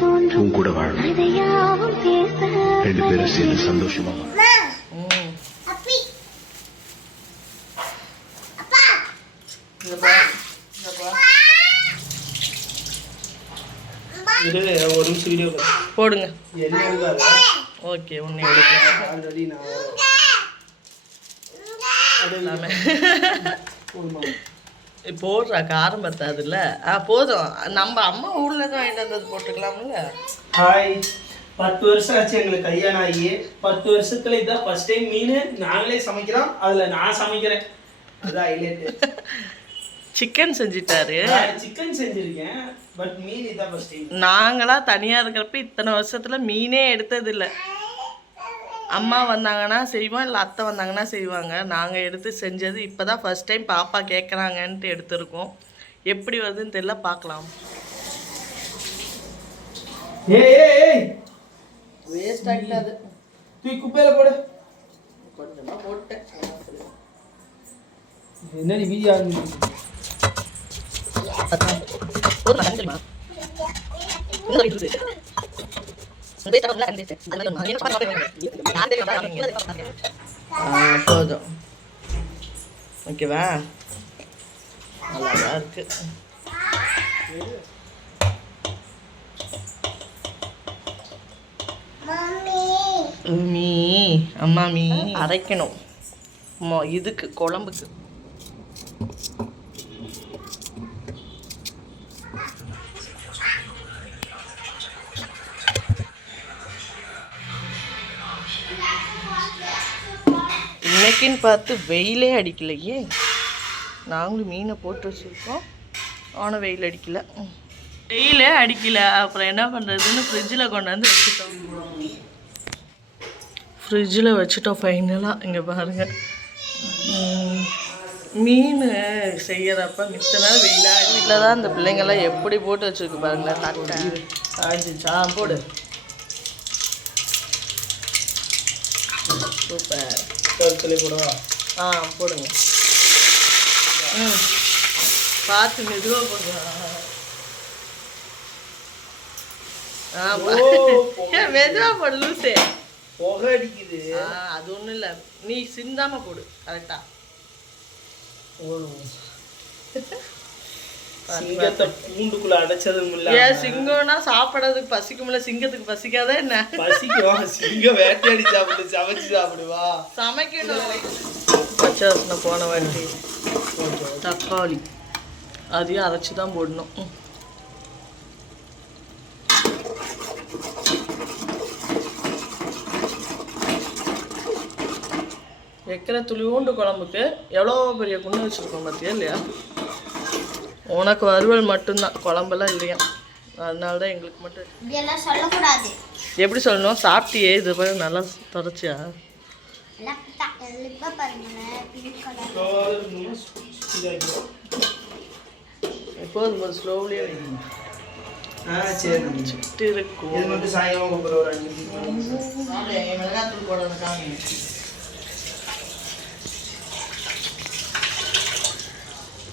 தோன்றும். உன் கூட பேச ரெண்டு பேரும் சேர்ந்து சந்தோஷமா வாழணும். ம். அப்பி. இங்க பாரு. இங்க பாரு. இரு ஒரு நிமிஷம் வீடியோ போடுங்க. ஓகே எடுக்க போடுறா காரம் பத்தாதுல்ல? ஆ போதும். நம்ம அம்மா ஊர்ல தான் வாங்கிட்டு வந்தது போட்டுக்கலாம்ல? ஹாய் பத்து வருஷம் ஆச்சு எங்களுக்கு கல்யாணம் ஆகி. பத்து வருஷத்துல இதான் ஃபர்ஸ்ட் டைம் மீன் நாங்களே சமைக்கிறோம். அதுல நான் சமைக்கிறேன். அதான் ஹைலைட் சிக்கன் செஞ்சிட்டாரு. சிக்கன் செஞ்சிருக்கேன். பட் மீன் இதான் ஃபர்ஸ்ட் டைம் நாங்களா தனியா இருக்கிறப்ப இத்தனை வருஷத்துல மீனே எடுத்தது இல்ல அம்மா வந்தாங்கன்னா செய்வோம் இல்லை அத்தை வந்தாங்கன்னா செய்வாங்க. நாங்கள் எடுத்து செஞ்சது இப்போ தான் ஃபர்ஸ்ட் டைம் பாப்பா கேட்குறாங்கன்ட்டு எடுத்திருக்கோம். எப்படி வருதுன்னு தெரியல பார்க்கலாம் வேஸ்ட் ஆகிட்டாது. தூக்கி குப்பையில போடு. கொஞ்சமாக போட்டேன். என்னடி வீடியோ ஆரம்பிச்சு போதும் ஓகேவா நல்லாதான் இருக்கு மீ அம்மா மீ அரைக்கணும் இதுக்கு குழம்புக்கு. இன்னைக்குன்னு பார்த்து வெயிலே அடிக்கலையே. நாங்களும் மீனை போட்டு வச்சுருக்கோம். ஆனால் வெயில் அடிக்கல. வெயிலே அடிக்கல. அப்புறம் என்ன பண்ணுறதுன்னு ஃப்ரிட்ஜில் கொண்டாந்து வச்சுட்டோம். ஃப்ரிட்ஜில் வச்சுட்டோம் ஃபைனலாக இங்கே பாருங்கள் மீன் செய்யறப்ப மித்த நேரம் வெயிலாக வீட்டில் தான் இந்த பிள்ளைங்கெல்லாம் எப்படி போட்டு வச்சுருக்கு பாருங்களேன். தட்டை. காய்ஞ்சிச்சா போடு. சூப்பர். கருத்துல போடவா? ஆ போடுங்க. ம். பார்த்து மெதுவாக போடுங்க. மெதுவாக போடு லூசே. புகை அடிக்குது. அது ஒன்றும் இல்லை. நீ சிந்தாம போடு கரெக்டா சிங்கத்தை கூண்டுக்குள்ள அடைச்சதும் இல்ல ஏன் சிங்கம்னா சாப்பிடறதுக்கு பசிக்கும்ல. சிங்கத்துக்கு பசிக்காதா என்ன? பசிக்கும். சிங்கம் வேட்டையாடி சாப்பிடு சமைச்சு சாப்பிடுவா. சமைக்கணும் பச்சை வாசனை போன வாட்டி. தக்காளி. அதையும் அரைச்சி தான் போடணும். வைக்கிற துளிவோண்டு குழம்புக்கு எவ்வளோ பெரிய குண்டு வச்சுருக்கோம் பார்த்தியா இல்லையா? உனக்கு வறுவல் மட்டும்தான். குழம்பெல்லாம் இல்லையா? அதனால தான் எங்களுக்கு மட்டும் சொல்லக்கூடாது. எப்படி சொல்லணும்? சாப்பிட்டியே இது போய் நல்லா தொடச்சியா கலர் எப்போதும் ஸ்லோவ்லியே வைக்கணும் சுட்டு இருக்கும் இது மட்டும் சாயங்காலம் கூப்பிடுற ஒரு அஞ்சு நிமிஷம். மிளகாத்தூள் போடுறது காமி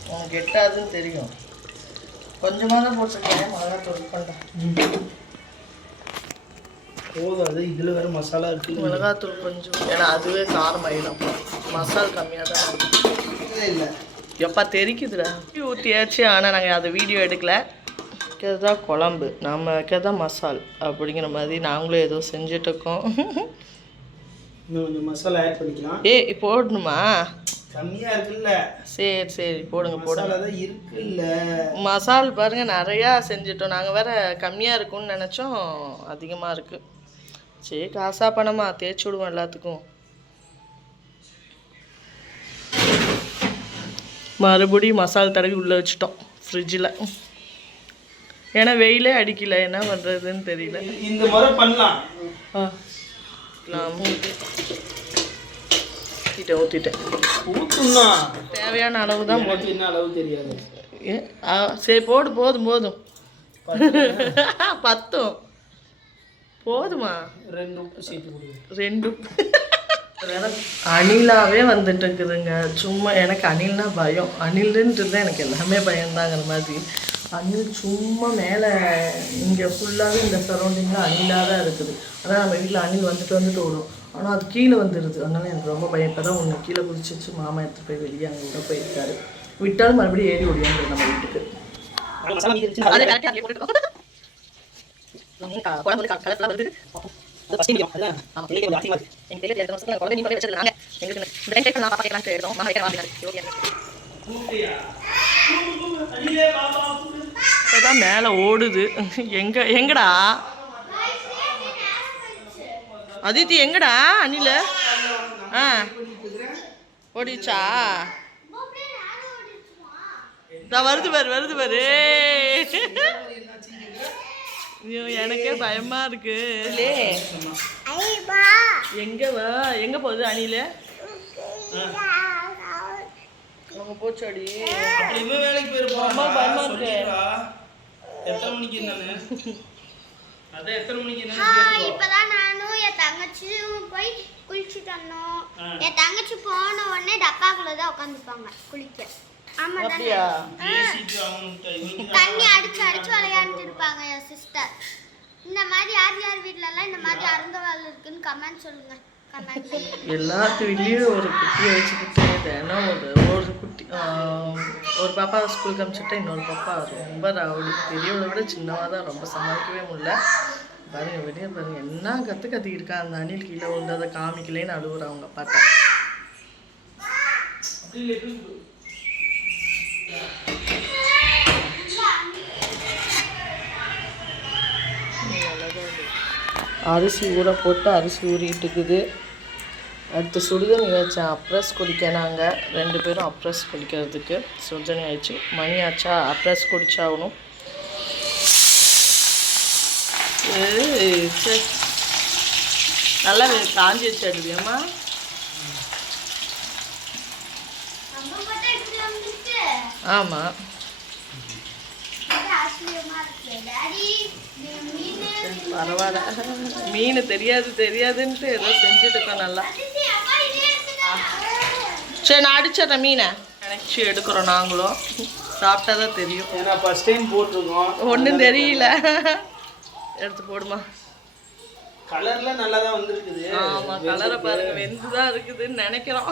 உனக்கு எட்டாதுன்னு தெரியும். கொஞ்சமாக தான் போட்டிருக்கேன் மிளகாத்தூள் பண்ணுறேன் போதும் அது இதுல வேற மசாலா இருக்கு. மிளகாத்தூள் கொஞ்சம். ஏன்னா அதுவே காரம் ஆயிடும். மசால் கம்மியாக தான் இருக்கும். இல்ல. எப்பா தெரிக்குதுடா? ஊற்றியாச்சு ஆனால் நாங்கள் அதை வீடியோ எடுக்கல. வைக்கிறது தான் குழம்பு. நம்ம வைக்கிறது தான் மசால். அப்படிங்கிற மாதிரி நாங்களும் ஏதோ செஞ்சுட்டு இருக்கோம். இன்னும் கொஞ்சம் மசாலா ஆட் பண்ணிக்கலாம். ஏய் போடணுமா கம்மியா இருக்குல்ல. சரி சரி போடுங்க போடுங்க. தான் இருக்குல்ல. மசால் பாருங்க நிறையா செஞ்சிட்டோம். நாங்கள் வேற கம்மியாக இருக்கும்னு நினச்சோம். அதிகமாக இருக்குது சரி காசா பணமா? தேய்ச்சி விடுவோம் எல்லாத்துக்கும். மறுபடியும் மசால் தடவி உள்ளே வச்சுட்டோம் ஃப்ரிட்ஜில் ஏன்னா வெயிலே அடிக்கல. என்ன பண்ணுறதுன்னு தெரியல. இந்த முறை பண்ணலாம். ஆ. ஊற்றிட்டேன் ஊற்றிட்டேன் ஊத்துனா தேவையான அளவு தான் போட்டு என்ன அளவு தெரியாது. சரி போடு போதும் போதும். பத்தும்? போதுமா? ரெண்டு உப்பு சேர்த்து ரெண்டு அணிலாவே வந்துட்டு இருக்குதுங்க. சும்மா எனக்கு அணில்னா பயம். அணிலுன்றது எனக்கு எல்லாமே பயம்தாங்கிற மாதிரி. அணில் சும்மா மேலே இங்கே ஃபுல்லாகவே இந்த சரௌண்டிங்கில் அணிலாக தான் இருக்குது. அதான் நம்ம வீட்டில் அணில் வந்துட்டு வந்துட்டு ஓடும். ஆனால் அது கீழே வந்துடுது அதனால எனக்கு ரொம்ப பயம். இப்போ தான் ஒன்று கீழே குதிச்சிச்சு மாமா எடுத்து போய் வெளியே அங்கே விட போயிருக்காரு. விட்டாலும் மறுபடியும் ஏறி ஓடியாங்க நம்ம வீட்டுக்கு. மேலே ஓடுது. எங்க எங்கடா? அதித்தி எங்கடா? அணில? ஆ. ஓடிச்சா நான் வருது பாரு வருது பாரு. ஐயோ எனக்கே பயமா இருக்கு. எங்க வா? எங்க போகுது அணில? அவங்க போச்சாடி வேலைக்கு போயிருப்பான் அம்மா பயமா இருக்கு. எத்தனை மணிக்கு என்னன்னு அதான் எத்தனை மணிக்கு இப்பதான் நானும் என் தங்கச்சியும் போய் குளிச்சுட்டு வந்தோம். என் தங்கச்சி போன உடனே டப்பாக்குள்ள தான்? உட்காந்துப்பாங்க குளிக்க ஆமா தண்ணி அடிச்சு அடிச்சு விளையாண்டுட்டு இருப்பாங்க என் சிஸ்டர் இந்த மாதிரி யார் யார் வீட்ல எல்லாம் இந்த மாதிரி அருந்தவாள் இருக்குன்னு கமெண்ட் சொல்லுங்க. கமெண்ட் எல்லாத்து வீட்லேயும் ஒரு குட்டியை வச்சுக்கிட்டு தினம் ஒரு ஒரு குட்டி ஒரு பாப்பா ஸ்கூலுக்கு அனுப்பிச்சுட்டா இன்னொரு பாப்பா ரொம்ப ராவடி. பெரியவளை விட சின்னவாக தான். ரொம்ப சமாளிக்கவே முடியல. பாருங்க வெளியே பாருங்க. என்ன கற்று கத்திக்கிட்டு இருக்கா அந்த அணில் கீழே விழுந்து அதை காமிக்கலேன்னு அவங்க பார்த்தா அரிசி ஊற போட்டு அரிசி ஊறிட்டு இருக்குது. அடுத்து சுடுதண்ணி வச்சேன் அப்ரஸ் குடிக்க நாங்கள் ரெண்டு பேரும் அப்ரஸ் குடிக்கிறதுக்கு சுடுதண்ணி ஆயிடுச்சு மணி ஆச்சா அப்ரஸ் குடிச்சாகணும். நல்லா காஞ்சி வச்சிடுவியம்மா ஆமாம் பரவாயில்ல. மீன் தெரியாது தெரியாதுன்ட்டு ஏதோ செஞ்சுட்டு இருக்கோம் நல்லா அதித்தி, அப்பா இதே எடுத்துக்க. சரி நான் அடிச்சிடுறேன் மீனை. நினச்சி எடுக்கிறோம் நாங்களும். சாப்பிட்டா தான் தெரியும். ஏன்னா ஃபர்ஸ்ட் டைம் போட்டிருக்கோம். ஒன்றும் தெரியல. எடுத்து போடுமா. கலர்ல நல்லா தான் வந்திருக்குது. ஆமா கலரை பாருங்க வெந்து தான் இருக்குதுன்னு நினைக்கிறோம்.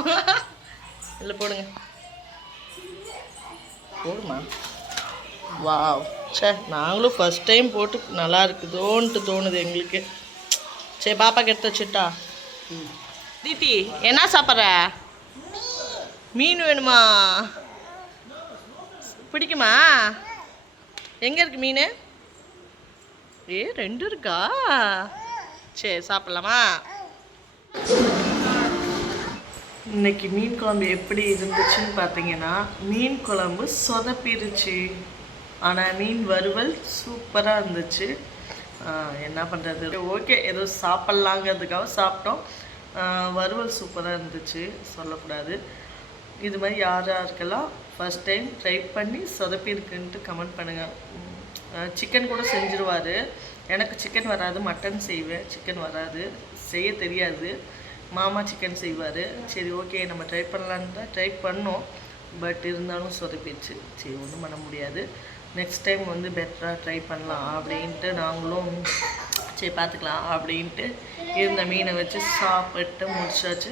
இல்லை போடுங்க. போடுமா? வாவ். சே நாங்களும் ஃபர்ஸ்ட் டைம் போட்டு நல்லா இருக்குதோன்ட்டு தோணுது எங்களுக்கு. சரி பாப்பாக்கு எடுத்து வச்சுட்டா. தீதி என்ன சாப்பிட்ற? மீன் வேணுமா? பிடிக்குமா? எங்கே இருக்கு மீன்? ஏ ரெண்டு இருக்கா? சரி சாப்பிட்லாமா? இன்னைக்கு மீன் குழம்பு எப்படி இருந்துச்சுன்னு பார்த்தீங்கன்னா மீன் குழம்பு சொதப்பிருச்சு. ஆனால் மீன் வறுவல் சூப்பராக இருந்துச்சு. என்ன பண்ணுறது ஓகே ஏதோ சாப்பிட்லாங்கிறதுக்காக சாப்பிட்டோம். வறுவல் சூப்பராக இருந்துச்சு சொல்லக்கூடாது. இது மாதிரி யார் யாருக்கெல்லாம் ஃபர்ஸ்ட் டைம் ட்ரை பண்ணி சொதப்பியிருக்குன்ட்டு கமெண்ட் பண்ணுங்கள் சிக்கன் கூட செஞ்சுருவார். எனக்கு சிக்கன் வராது மட்டன் செய்வேன் சிக்கன் வராது. செய்ய தெரியாது. மாமா சிக்கன் செய்வார். சரி ஓகே நம்ம ட்ரை பண்ணலான்னு தான் ட்ரை பண்ணோம். பட் இருந்தாலும் சொதப்பிடுச்சு. சரி ஒன்றும் பண்ண முடியாது. நெக்ஸ்ட் டைம் வந்து பெட்டராக ட்ரை பண்ணலாம் அப்படின்ட்டு நாங்களும் சரி பார்த்துக்கலாம் அப்படின்ட்டு இருந்த மீனை வச்சு சாப்பிட்டு முடிச்சாச்சு.